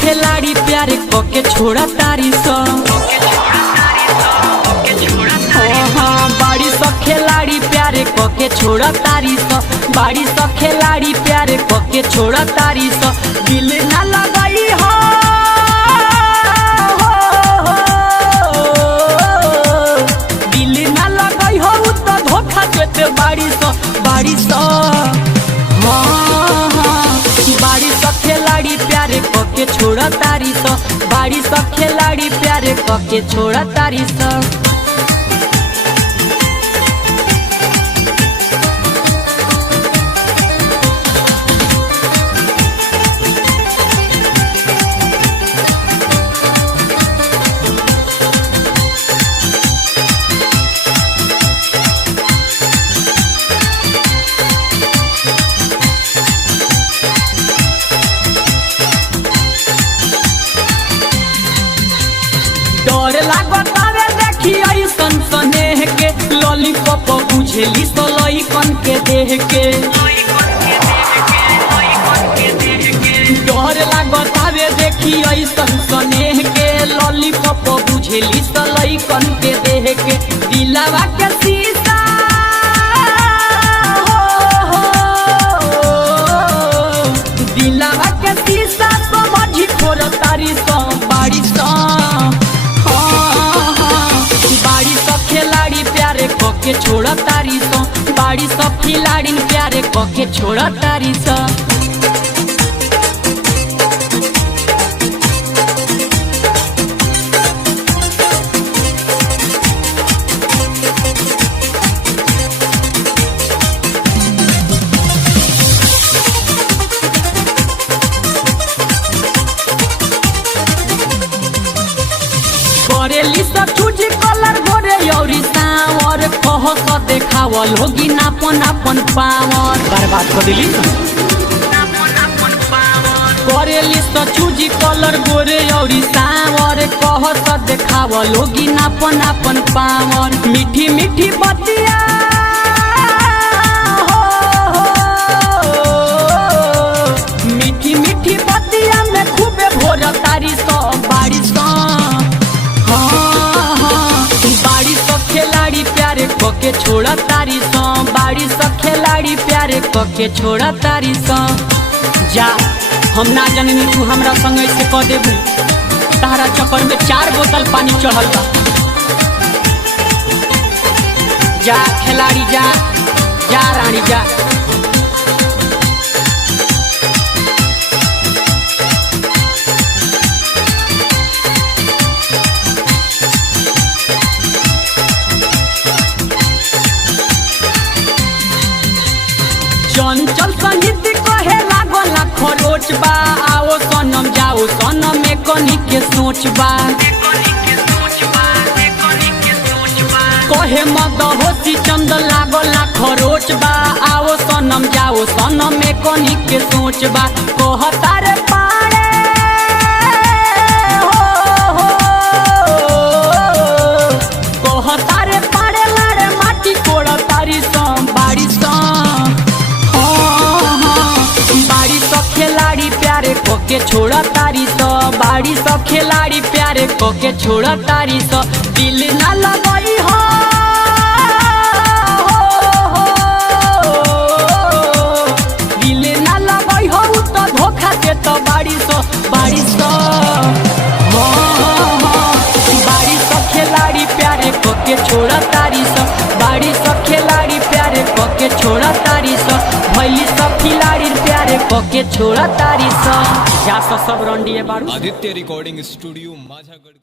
खिलाड़ी प्यार के छोड़ा तारी सो। हाँ बाड़ी सो खिलाड़ी प्यार के छोड़ा तारी सो। बाड़ी सो खिलाड़ी प्यार के छोड़ा तारी सो। दिल ना लगाई हो दिल ना लगाई हो तो धोखा देते बाड़ी सो। बाड़ी सो बाड़ी सो खिलाड़ी प्यार के छोड़ा तारी सो। बाड़ी सो खिलाड़ी प्यार के छोड़ा तारी सो। डर लागतावे देखी ऐसन स्नेह के। लॉलीपॉप बुझेली तो लइकन के देह के। डर लागतावे देखी ऐसन स्नेह के। लॉलीपॉप बुझेली तो लइकन के देह के। दिलवा के शीशा दिलवा के शीशा समझी फोड़ तारी सो। बाड़ी सो बाड़ी सो खिलाड़ी प्यारे के छोड़ा तारी सो। बाड़ी सो खिलाड़ी प्यारे के छोड़ा तारी सो। करेली सब चूज कलर गोरे औरी सावर। कह तो देखावल होगी नापन अपन पावर। बर्बाद कर दिली करेली सब चूज कलर गोरे औरी सावर। कह तो देखावल होगी नापन अपन पावर। मीठी मीठी बतिया मीठी मीठी बतिया में खूबे भोर तारी सो। बाड़ी सो बाड़ी सो खिलाड़ी प्यारे के छोड़ा तारी सो। बाड़ी सो खिलाड़ी प्यारे के छोड़ा तारी सो। जा हम ना जननी तू हमरा संग ऐसे कह देबू। तारा चक्कर में 4 बोतल पानी चढ़ल बा। जा खिलाड़ी जा जा रानी जा। चंचल संगीत कहे लागल खरोच बा। आओ सनम जाओ सनम में कनी के सोच बा। कहे मद होशी चंद लागल खरोच बा। आओ सनम जाओ सनम में कनी के सोच बा। कहता रे पारे कहता रे पारे लारे माटी कोड़ तारी सो। बाड़ी सो बाड़ी सो खिलाड़ी प्यारे के छोड़ा तारी सो। बाड़ी सो खिलाड़ी प्यारे के छोड़ा तारी सो। दिल ना लगाई हो दिल ना लगाई हो तो धोखा दे तो। बाड़ी सो बाड़ी सो बाड़ी सो खिलाड़ी प्यारे के छोड़ा तारी सो। बाड़ी सो खिलाड़ी प्यारे के छोड़ा तारी सो। भैली सब खिलाड़ी प्यारे के छोड़ा तारी सो। जा सब रंडिए बारू। Aditya recording studio Majhagarh.